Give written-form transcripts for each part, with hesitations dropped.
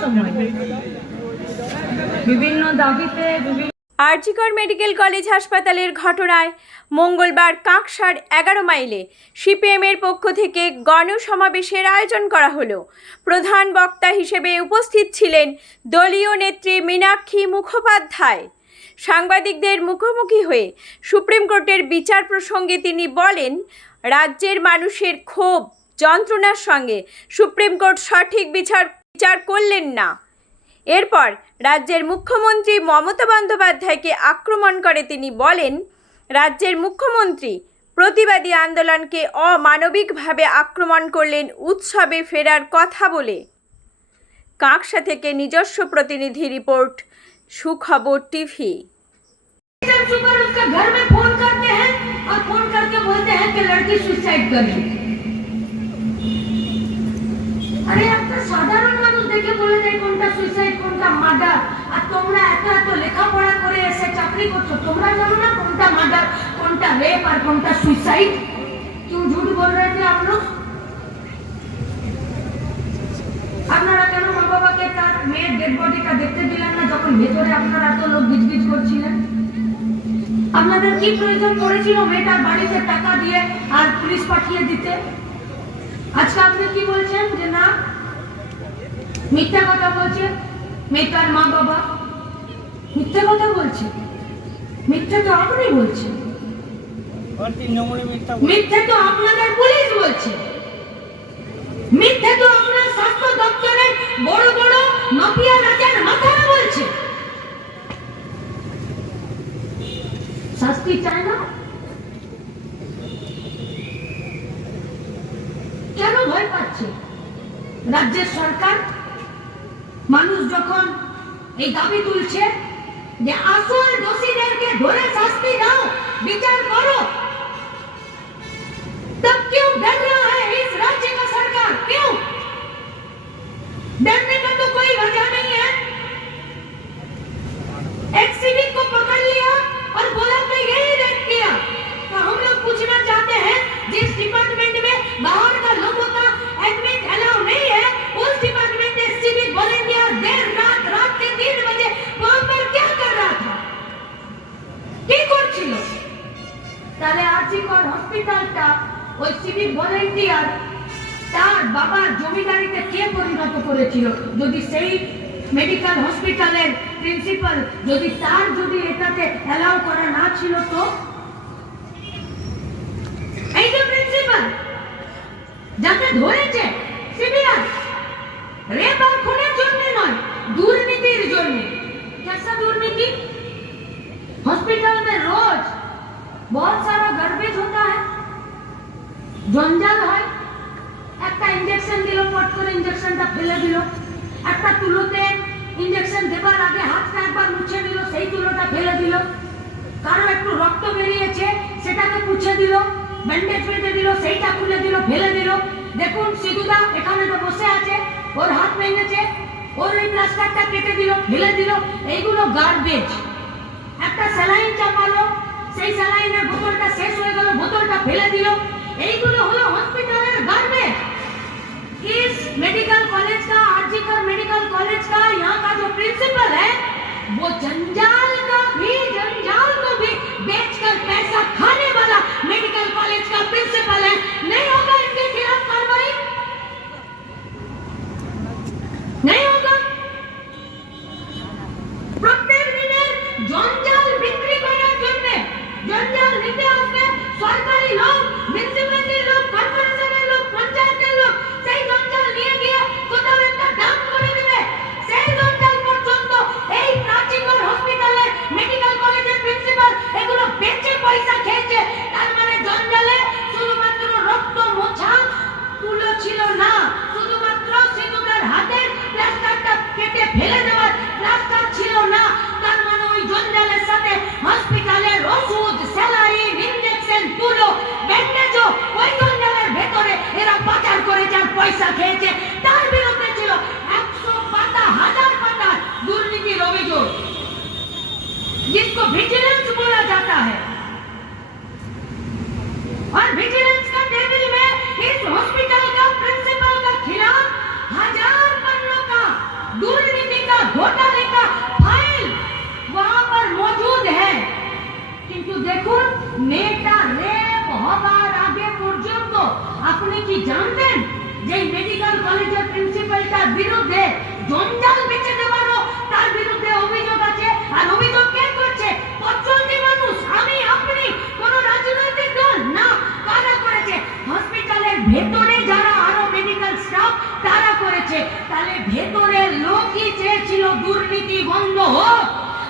সময় বিভিন্ন দাবিতে আরজিকর মেডিকেল কলেজ হাসপাতালের ঘটনায় মঙ্গলবার কাঁকসার 11 মাইলে সিপিএমের পক্ষ থেকে গণসমাবেশের আয়োজন করা হলো। প্রধান বক্তা হিসেবে উপস্থিত ছিলেন দলীয় নেত্রী মীনাক্ষী মুখোপাধ্যায়। সাংবাদিকদের মুখোমুখি হয়ে সুপ্রিম কোর্টের বিচার প্রসঙ্গে তিনি বলেন, রাজ্যের মানুষের ক্ষোভ যন্ত্রণার সঙ্গে সুপ্রিম কোর্ট সঠিক বিচার করলেন না। এরপর রাজ্যের মুখ্যমন্ত্রী মমতা বন্দ্যোপাধ্যায়কে আক্রমণ করে তিনি বলেন, রাজ্যের মুখ্যমন্ত্রী প্রতিবাদী আন্দোলনকে অমানবিকভাবে আক্রমণ করলেন উৎসবে ফেরার কথা বলে। কাঁকসা থেকে নিজস্ব প্রতিনিধি রিপোর্ট, সুখবর টিভি। আরে একটা সাধারণ মানুষ দেখে বলে দেয় কোনটা সুইসাইড কোনটা মার্ডার। আর তোমরা এত এত লেখাপড়া করে এসে চাকরি করছো, তোমরা জানো না কোনটা মার্ডার কোনটা রেপ আর কোনটা সুইসাইড? क्यों झूठ बोल रहे थे आप लोग? আপনারা কেন মা বাবাকে তার মেয়ের ডেড বডিটা দেখতে দিলেন না যখন ভেতরে আপনারা এত লোক গিজগিজ করছিলেন? আপনাদের কি প্রয়োজন পড়েছিল মেয়েটার বাড়িতে টাকা দিয়ে আর পুলিশ পাঠিয়ে দিতে? আজকে আপনি কি বলছেন যে না মিথ্যা কথা বলছে মেয়েটার মা বাবা? মিথ্যা কথা বলছে? মিথ্যা তো আপনি বলছেন, মিথ্যা তো আপনাদের পুলিশ বলছে, মিথ্যা তো আপনার স্বাস্থ্য দপ্তরের বড় বড় মাফিয়া রাজার মাথারা বলছে। শাস্তি চায় না? কেন ভয় পাচ্ছে রাজ্যের সরকার? মানুষ যখন এই দাবি তুলছে যে আসল দোষীদেরকে ধরে শাস্তি দাও, বিচার করো, तब क्यों डर रहा है इस राज्य का सरकार? क्यों डरने का तो कोई वजह नहीं है। एक सिविक को पकड़ लिया और बोला कि यही रेप किया। तो हम लोग पूछना चाहते हैं जिस डिपार्टमेंट में बाहर का लोगों का एडमिट अलाउ नहीं है, उस डिपार्टमेंट में सिविक वॉलंटियर देर रात के 3 बजे वहां पर क्या कर रहा था? কি করছিল? তাহলে আরজিকর হসপিটালটা ওই সিভিক ভলান্টিয়ার তার বাবার জমিদারিতে কে পরিণত করেছিল? যদি সেই মেডিকেল হসপিটালের প্রিন্সিপাল যদি এটাতে অ্যালাউ করা না ছিল, তো এই যে প্রিন্সিপাল যাকে ধরেছে সিবিআই রেপ আর খুনের জন্য নয়, দুর্নীতির জন্য। कैसा दुर्नीति? हॉस्पिटल में रोज बहुत सारा गड़बड़ होता है, জঞ্জাল হয়। একটা ইনজেকশন দিল, পট করে ইনজেকশনটা ফেলে দিল। একটা তুলোতে ইনজেকশন দেবার আগে হাতটা একবার মুছে নিল, সেই তুলোটা ফেলে দিল। কারো একটু রক্ত বেরিয়েছে, সেটাকে মুছে দিল, ব্যান্ডেজ বেঁধে দিল, সেইটা খুলে দিল, ফেলে দিল। দেখুন সিধুদা এখানে তো বসে আছে, ওর হাত ভেঙেছে, ওর এই প্লাস্টারটা কেটে দিল, ফেলে দিল। এইগুলো গার্বেজ। একটা স্যালাইন চাপালো, সেই স্যালাইনের বোতলটা শেষ হয়ে গেল, বোতলটা ফেলে দিল। এইগুলো হলো হসপিটালের গার্বেজ। इस मेडिकल कॉलेज का, आरजीकर मेडिकल कॉलेज का यहाँ का जो प्रिंसिपल है, वो जंजाल को भी बेचकर पैसा खाने वाला मेडिकल कॉलेज का प्रिंसिपल है। नहीं होगा इनके खिलाफ कार्रवाई? नहीं होगा? प्रत्येक दिन जंजाल बिक्री করার জন্য জঞ্জাল নিতে আসবে সরকারি লোক, মিউনিসিপ্যালিটির লোক, কর্পোরেশনের লোক, পঞ্চায়েতের লোক। সেই জঞ্জাল নিয়ে গিয়ে কোথাও একটা দাম করে দেবে। সেই জঞ্জাল পর্যন্ত এই প্রাচীনগর হসপিটালে মেডিকেল কলেজের প্রিন্সিপাল এগুলো বেচে পয়সা খেয়েছে। তার মানে জঞ্জালে শুধুমাত্র রক্ত মোছা তুলো ছিল না, শুধুমাত্র সিধুদার হাতের প্লাস্টারটা কেটে ফেলে দেওয়ার প্লাস্টার ছিল না। তার মানে ওই জঞ্জালের সাথে হসপিটালের ওষুধ, স্যালাইন, ইনজেকশন, তুলো, ব্যান্ডেজও ওই জঞ্জালের ভেতরে এরা পাচার করে যার পয়সা খেয়েছে। তার বিরুদ্ধে ছিল 100 পাতা, 1000 পাতা দুর্নীতির অভিযোগ, जिसको विजिलेंस बोला जाता है। और विजिलेंस का टेबल में इस हॉस्पिटल का प्रिंसिपल का खिलाफ 1000 पन्नों का যে মেডিকেল কলেজের প্রিন্সিপালটার বিরুদ্ধে জঞ্জাল বেঁচে দেওয়ারও তার বিরুদ্ধে অভিযোগ আছে। আর অভিযোগ কে করছে? পথচলতি মানুষ, আমি, আপনি, কোন রাজনৈতিক দল না। কারা করেছে? হসপিটালের ভেতরে যারা আরো মেডিকেল স্টাফ তারা করেছে। তাহলে ভেতরের লোকই চেয়েছিল দুর্নীতি বন্ধ হোক,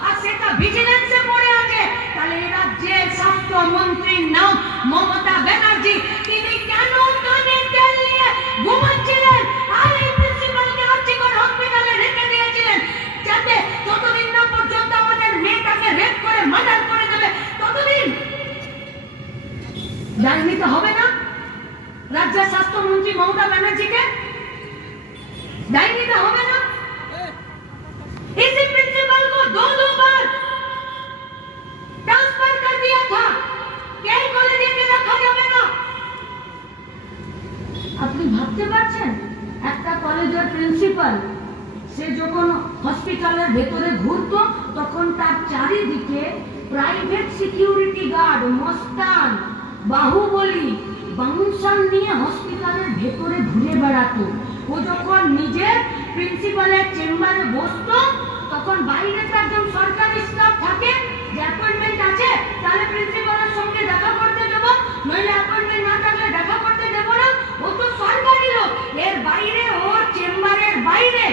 আর সেটা ভিজিলেন্সে পড়ে আছে। তাহলে এই রাজ্যের স্বাস্থ্যমন্ত্রীর নাম মমতা ব্যানার্জি। তিনি কেন কানে তেল নিয়ে ঘুমাচ্ছিলেন আর এই প্রিন্সিপালকে আর্চিকর হসপিটালে রেখে দিয়েছিলেন, যাতে যতদিন না পর্যন্ত আমাদের মেয়েটাকে রেপ করে মার্ডার করে দেবে ততদিন দায় নিতে হবে না? রাজ্যের স্বাস্থ্যমন্ত্রী মমতা ব্যানার্জিকে दाई निते होबे ना? इसी प्रिंसिपल को दो बार ट्रांसफर कर दिया था, यही कॉलेज में रखा जाবে না। আপনি ভাবতে পারছেন একটা কলেজের প্রিন্সিপাল সে যখন হসপিটালের ভেতরে ঘুরতো তখন তার চারিদিকে প্রাইভেট সিকিউরিটি গার্ড, মস্তান, বাহুবলী, বাউন্সার নিয়ে হসপিটালের ভেতরে ঘুরে বেড়াতো। ও যখন নিজে প্রিন্সিপালের চেম্বারে বসতো তখন বাইরে তো একদম সরকারি স্টাফ থাকে, যে অ্যাপয়েন্টমেন্ট আছে তাহলে প্রিন্সিপালের সঙ্গে দেখা করতে দেব, নইলে অ্যাপয়েন্টমেন্ট না থাকলে দেখা করতে দেব না। ও তো সরকারি লোক। এর বাইরে ওর চেম্বারের বাইরে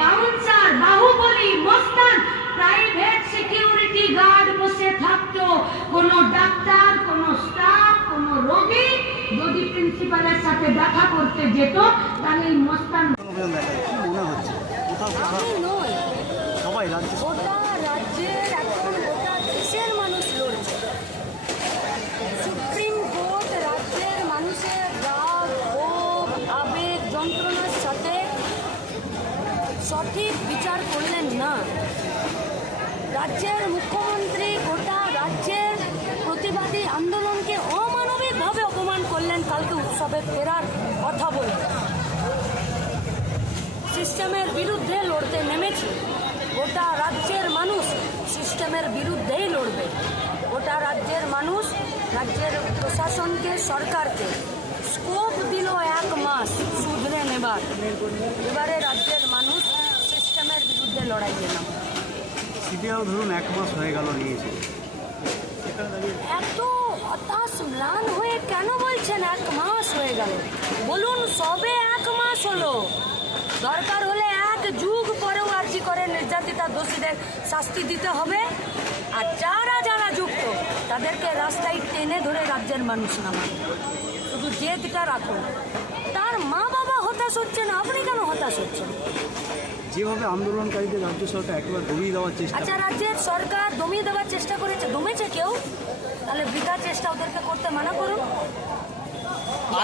বাউন্সার, বাহুবলী, মস্তান, প্রাইভেট সিকিউরিটি গার্ড বসে থাকতো। কোন ডাক্তার, কোন স্টাফ, কোন রোগী যদি প্রিন্সিপালের সাথে দেখা করতে যেত তাহলে এই মস্তান সবাই গোটা রাজ্যের এখন গোটা দেশের মানুষ লড়ছে। সুপ্রিম কোর্ট রাজ্যের মানুষের রাগ, ক্ষোভ, আবেগ, যন্ত্রণার সাথে সঠিক বিচার করলেন না। রাজ্যের মুখ্যমন্ত্রী গোটা রাজ্যের প্রতিবাদী আন্দোলনকে অমানবিকভাবে অপমান করলেন। কালকে উৎসবে ফেরার কথা বলে সিস্টেমের বিরুদ্ধে লড়তে নেমেছে। গোটা রাজ্যের মানুষ সিস্টেমের বিরুদ্ধেই লড়বে। গোটা রাজ্যের মানুষ রাজ্যের প্রশাসনকে, সরকারকে স্কোপ দিল 1 মাস শুধরে নেবার। এবারে রাজ্যের মানুষ সিস্টেমের বিরুদ্ধে লড়াইয়ে নামে। সিবিআই ধরুন 1 মাস হয়ে গেল নিয়েছে, এত হতাশ ম্লান হয়ে কেন বলছেন 1 মাস হয়ে গেল? বলুন সবে 1 মাস হলো। দরকার হলে 1 যুগ পরেও আর্জি করে নির্যাতিতা দোষীদের শাস্তি দিতে হবে। আর যারা যারা যুক্ত তাদেরকে রাস্তায় টেনে ধরে রাজ্যের মানুষ নামান। শুধু জেদটা রাখুন। তার মা বাবা হতাশ হচ্ছেন, আপনি কেন হতাশ হচ্ছেন? যেভাবে আন্দোলনকারীদের রাজ্য সরকার একবার দমিয়ে দেওয়ার চেষ্টা। আচ্ছা, রাজ্যের সরকার দমিয়ে দেওয়ার চেষ্টা করেছে, দমেছে কেউ? তাহলে বৃথা চেষ্টা ওদেরকে করতে মানা করুন।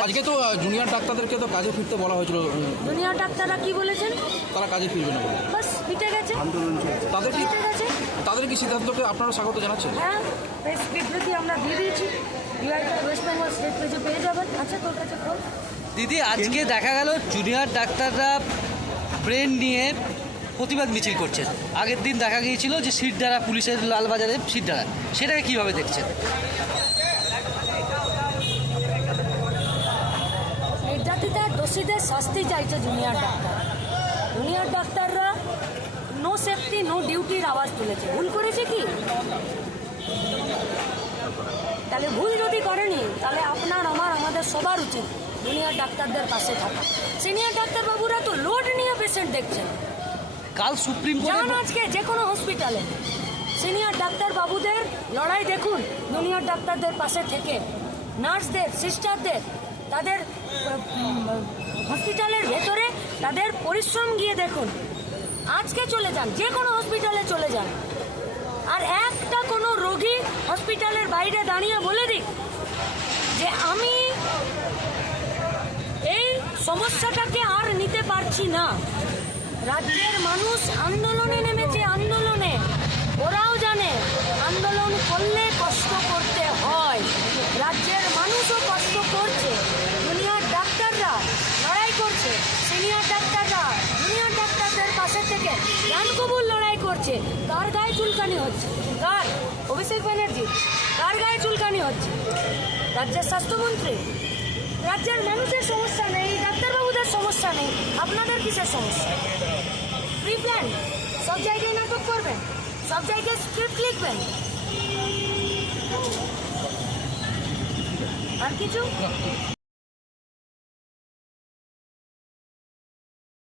আজকে তো জুনিয়র ডাক্তারদেরকে তো কাজে ফিরতে বলা হয়েছিল, জুনিয়র ডাক্তাররা কি বলেছেন? তারা কাজে ফিরবে না বলে। বাস মিটে গেছে, আন্দোলন চলছে। মিটে গেছে। তাদের কি সিদ্ধান্তকে আপনারা স্বাগত জানাচ্ছেন? হ্যাঁ, প্রেস বিবৃতি আমরা দিয়ে দিয়েছি। ওয়েস্ট বেঙ্গল স্টেট পেজে পেয়ে যাবেন। আচ্ছা, তোর কাছে খোঁজ। দিদি, আজকে দেখা গেল জুনিয়র ডাক্তাররা ব্রেন নিয়ে প্রতিবাদ মিছিল করছে। আগের দিন দেখা গিয়েছিল যে সিটদারা, পুলিশের লালবাজারে সিটদারা, সেটাকে কিভাবে দেখছেন? নির্যাতিতার দোষীদের শাস্তি চাইছে জুনিয়র ডাক্তার। জুনিয়র ডাক্তাররা নো সেফটি নো ডিউটির আওয়াজ তুলেছে। ভুল করেছে কি? তাহলে ভুল যদি করেনি তাহলে আপনার, আমাদের সবার উচিত জুনিয়র ডাক্তারদের পাশে থাকা। সিনিয়র ডাক্তারবাবুরা তো লোড নিয়ে পেশেন্ট দেখছেন। কাল সুপ্রিম যান কোর্টে আজকে যে কোনো হসপিটালে সিনিয়র ডাক্তারবাবুদের লড়াই দেখুন। জুনিয়র ডাক্তারদের পাশে থেকে নার্সদের, সিস্টারদের, তাদের হসপিটালের ভেতরে তাদের পরিশ্রম গিয়ে দেখুন। আজকে চলে যান, যে কোনো হসপিটালে চলে যান, আর একটা কোনো রোগী হসপিটালের বাইরে দাঁড়িয়ে বলে দিক যে আমি এই সমস্যাটাকে আর নিতে পারছি না। রাজ্যের মানুষ আন্দোলনে নেমেছে। আন্দোলনে ওরাও জানে আন্দোলন করলে কষ্ট করতে হয়। রাজ্যের মানুষও কষ্ট করছে। জুনিয়র ডাক্তাররা লড়াই করছে, সিনিয়র ডাক্তাররা জুনিয়র ডাক্তারদের পাশে থেকে জান কবুল লড়াই করছে। কার গায়ে চুলকানি হচ্ছে? কার? অভিষেক ব্যানার্জি। কার গায়ে চুলকানি হচ্ছে? রাজ্যের স্বাস্থ্যমন্ত্রী। রাজ্যের মানুষের সমস্যা নেই, ডাক্তারবাবুদের সমস্যা নেই, আপনাদের কিসের সমস্যা? প্রি প্ল্যান, সব জায়গায় নাটক করবেন, সব জায়গায় স্ক্রিপ্ট লিখবেন, আর কিছু